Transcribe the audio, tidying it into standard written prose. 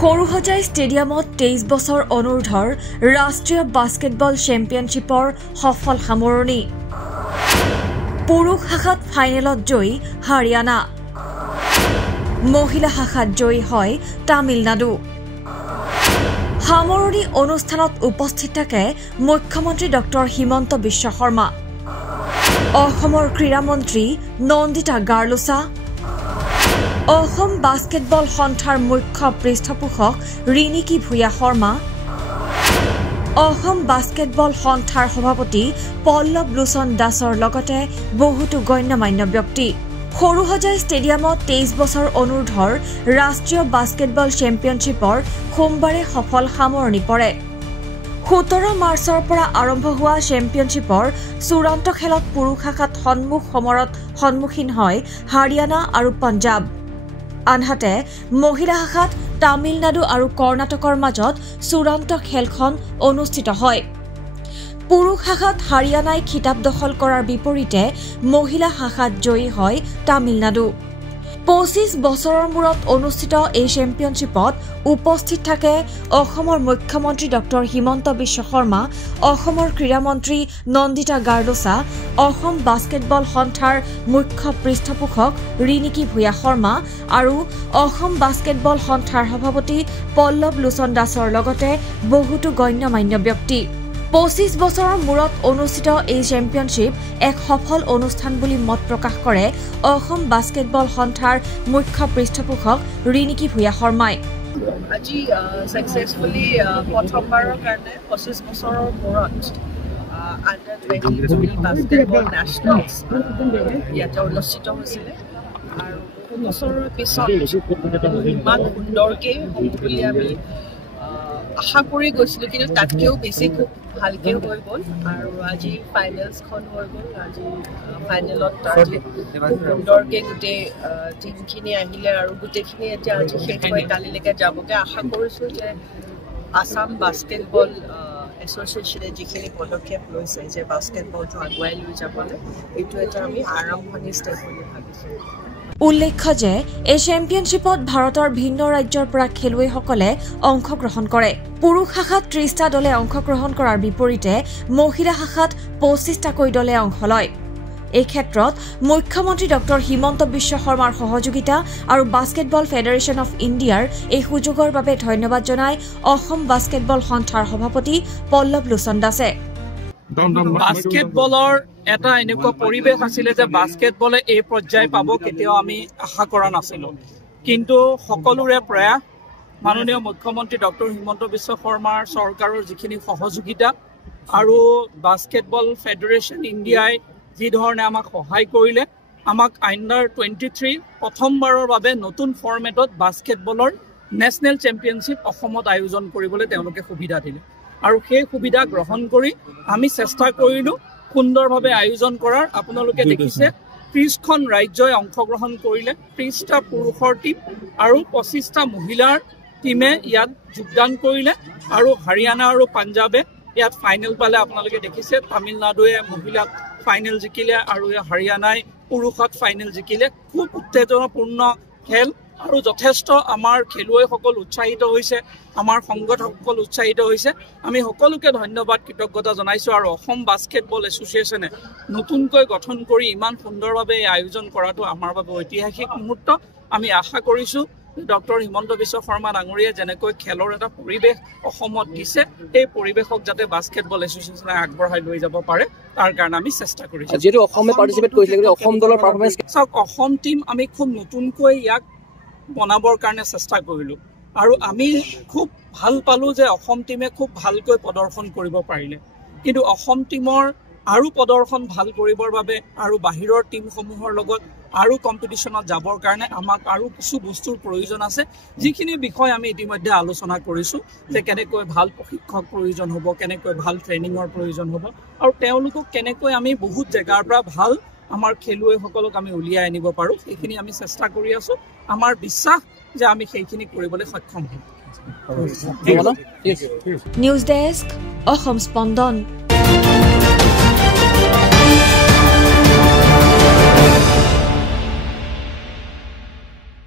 সৰুহজাই ষ্টেডিয়ামত 23 বছৰ অনুৰ্ধৰ ৰাষ্ট্ৰীয় বাস্কেটবল চেম্পিয়নশ্বিপৰ সফল সামৰণি। পুৰুষ শাখাত ফাইনেলত জয়ী হাৰিয়ানা, মহিলা শাখাত জয়ী হয় তামিলনাডু। সামৰণি অনুষ্ঠানত উপস্থিত থাকে মুখ্যমন্ত্ৰী ডক্টৰ হিমন্ত বিশ্ব শৰ্মা, অসমৰ ক্ৰীড়া মন্ত্ৰী নন্দিতা গাৰ্লোচা, অসম বাস্কেটবল সন্থাৰ মুখ্য পৃষ্ঠপোষক ৰিণিকী ভূঞা শৰ্মা, অসম বাস্কেটবল সন্থাৰ সভাপতি পল্লৱ লোচন দাসৰ লগতে বহুতো গণ্যমান্য ব্যক্তি। সৰুহজাই ষ্টেডিয়ামত 23 বছৰ অনুৰ্ধৰ ৰাষ্ট্ৰীয় বাস্কেটবল চেম্পিয়নশ্বিপৰ সোমবাৰে সফল সামৰণি পৰে। 17 মাৰ্চৰ পৰা আৰম্ভ হোৱা চেম্পিয়নশ্বিপৰ চূড়ান্ত খেলত পুৰুষ শাখাত সন্মুখ সমৰত সন্মুখীন হয় হাৰিয়ানা আৰু পঞ্জাৱ। আনহাতে মহিলা শাখাত তামিলনাডু আৰু কৰ্ণাটকৰ মাজত চূড়ান্ত খেলখন অনুষ্ঠিত হয়। পুৰুষ শাখাত হাৰিয়ানাই খিতাপ দখল কৰাৰ বিপৰীতে মহিলা শাখাত জয়ী হয় তামিলনাডু। 25 বছৰৰ মূৰত অনুষ্ঠিত এই চেম্পিয়নশ্বিপত উপস্থিত থাকে অসমৰ মুখ্যমন্ত্ৰী ডক্টৰ হিমন্ত বিশ্ব শৰ্মা, অসমৰ ক্ৰীড়া মন্ত্ৰী নন্দিতা গাৰ্লোচা, অসম বাস্কেটবল সন্থাৰ মুখ্য পৃষ্ঠপোষক ৰিণিকী ভূঞা শৰ্মা আৰু অসম বাস্কেটবল সন্থাৰ সভাপতি পল্লৱ লোচন দাসৰ লগতে বহুতো গণ্যমান্য ব্যক্তি। 25 বছৰৰ মূৰত অনুষ্ঠিত এই চেম্পিয়নশ্বিপ এক সফল অনুষ্ঠান বুলি মত প্ৰকাশ কৰে অসম বাস্কেটবল সন্থাৰ মুখ্য পৃষ্ঠপোষক ৰিণিকী ভূঞা শৰ্মাই। আজি সাকসেসফুলি প্ৰথমবাৰৰ কাৰণে 25 বছৰৰ মূৰত আণ্ডাৰ 23 বাস্কেটবল নেশ্যনেলছ ইয়াতে অনুষ্ঠিত হৈছিলে আৰু বছৰৰ পিছত ইমান সুন্দৰকৈ হ'ব বুলি আমি আশা কৰি গৈছিলোঁ, কিন্তু তাতকৈও বেছি খুব ভালকৈ হৈ গ'ল আৰু আজি ফাইনেলছখন হৈ গ'ল। আজি ফাইনেলত খুব সুন্দৰকৈ গোটেই টিমখিনি আহিলে আৰু গোটেইখিনি এতিয়া আজি শেষ হৈ কালিলৈকে যাবগৈ। আশা কৰিছোঁ যে আসাম বাস্কেটবল এছ'চিয়েশ্যনে যিখিনি পদক্ষেপ লৈছে যে বাস্কেটবলটো আগুৱাই লৈ যাবলৈ, এইটো এটা আমি আৰম্ভণি ষ্টেপ বুলি ভাবিছোঁ। উল্লেখ্য যে এই চেম্পিয়নশ্বিপত ভাৰতৰ ভিন্ন ৰাজ্যৰ পৰা খেলুৱৈসকলে অংশগ্ৰহণ কৰে। পুৰুষ শাখাত 30টা দলে অংশগ্ৰহণ কৰাৰ বিপৰীতে মহিলা শাখাত 25টাকৈ দলে অংশ লয়। এই ক্ষেত্ৰত মুখ্যমন্ত্ৰী ডক্টৰ হিমন্ত বিশ্ব শৰ্মাৰ সহযোগিতা আৰু বাস্কেটবল ফেডাৰেশ্যন অফ ইণ্ডিয়াৰ এই সুযোগৰ বাবে ধন্যবাদ জনায় অসম বাস্কেটবল সন্থাৰ সভাপতি পল্লৱ লোচন দাসে। বাস্কেটবলৰ এটা এনেকুৱা পৰিৱেশ আছিলে যে বাস্কেটবলে এই পৰ্যায় পাব কেতিয়াও আমি আশা কৰা নাছিলোঁ, কিন্তু সকলোৰে প্ৰয়াস, মাননীয় মুখ্যমন্ত্ৰী ডক্টৰ হিমন্ত বিশ্ব শৰ্মাৰ চৰকাৰৰ যিখিনি সহযোগিতা আৰু বাস্কেটবল ফেডাৰেশ্যন ইণ্ডিয়াই যি ধৰণে আমাক সহায় কৰিলে, আমাক আণ্ডাৰ 23 প্ৰথমবাৰৰ বাবে নতুন ফৰ্মেটত বাস্কেটবলৰ নেশ্যনেল চেম্পিয়নশ্বিপ অসমত আয়োজন কৰিবলৈ তেওঁলোকে সুবিধা দিলে আৰু সেই সুবিধা গ্ৰহণ কৰি আমি চেষ্টা কৰিলোঁ সুন্দৰভাৱে আয়োজন কৰাৰ। আপোনালোকে দেখিছে 30খন ৰাজ্যই অংশগ্ৰহণ কৰিলে, 30টা পুৰুষৰ টীম আৰু 25টা মহিলাৰ টীমে ইয়াত যোগদান কৰিলে আৰু হাৰিয়ানা আৰু পাঞ্জাৱে ইয়াত ফাইনেল পালে। আপোনালোকে দেখিছে তামিলনাডুৱে মহিলাক ফাইনেল জিকিলে আৰু হাৰিয়ানাই পুৰুষত ফাইনেল জিকিলে। খুব উত্তেজনাপূৰ্ণ খেল আৰু যথেষ্ট আমাৰ খেলুৱৈসকল উৎসাহিত হৈছে, আমাৰ সংগঠকসকল উৎসাহিত হৈছে। আমি সকলোকে ধন্যবাদ কৃতজ্ঞতা জনাইছোঁ আৰু অসম বাস্কেটবল এছ'চিয়েশ্যনে নতুনকৈ গঠন কৰি ইমান সুন্দৰভাৱে এই আয়োজন কৰাটো আমাৰ বাবে ঐতিহাসিক মুহূৰ্ত। আমি আশা কৰিছোঁ ডক্টৰ হিমন্ত বিশ্ব শৰ্মা ডাঙৰীয়াই যেনেকৈ খেলৰ এটা পৰিৱেশ অসমত দিছে, এই পৰিৱেশক যাতে বাস্কেটবল এছ'চিয়েশ্যনে আগবঢ়াই লৈ যাব পাৰে তাৰ কাৰণে আমি চেষ্টা কৰিছোঁ। যিহেতু অসমে পাৰ্টিচিপেট কৰিছিলে, অসম দলৰ পাৰফৰ্মেঞ্চ চাওক, অসম টীম আমি খুব নতুনকৈ ইয়াক বনাবৰ কাৰণে চেষ্টা কৰিলোঁ আৰু আমি খুব ভাল পালোঁ যে অসম টীমে খুব ভালকৈ প্ৰদৰ্শন কৰিব পাৰিলে, কিন্তু অসম টীমৰ আৰু প্ৰদৰ্শন ভাল কৰিবৰ বাবে আৰু বাহিৰৰ টীমসমূহৰ লগত আৰু কম্পিটিশ্যনত যাবৰ কাৰণে আমাক আৰু কিছু বস্তুৰ প্ৰয়োজন আছে, যিখিনি বিষয় আমি ইতিমধ্যে আলোচনা কৰিছোঁ যে কেনেকৈ ভাল প্ৰশিক্ষক প্ৰয়োজন হ'ব, কেনেকৈ ভাল ট্ৰেইনিঙৰ প্ৰয়োজন হ'ব আৰু তেওঁলোকক কেনেকৈ আমি বহুত জেগাৰ পৰা ভাল আমাৰ খেলুৱৈসকলক আমি উলিয়াই আনিব পাৰোঁ, সেইখিনি আমি চেষ্টা কৰি আছোঁ। আমাৰ বিশ্বাস যে আমি সেইখিনি কৰিবলৈ সক্ষম হ'ম। নিউজ ডেস্ক, অসম স্পন্দন।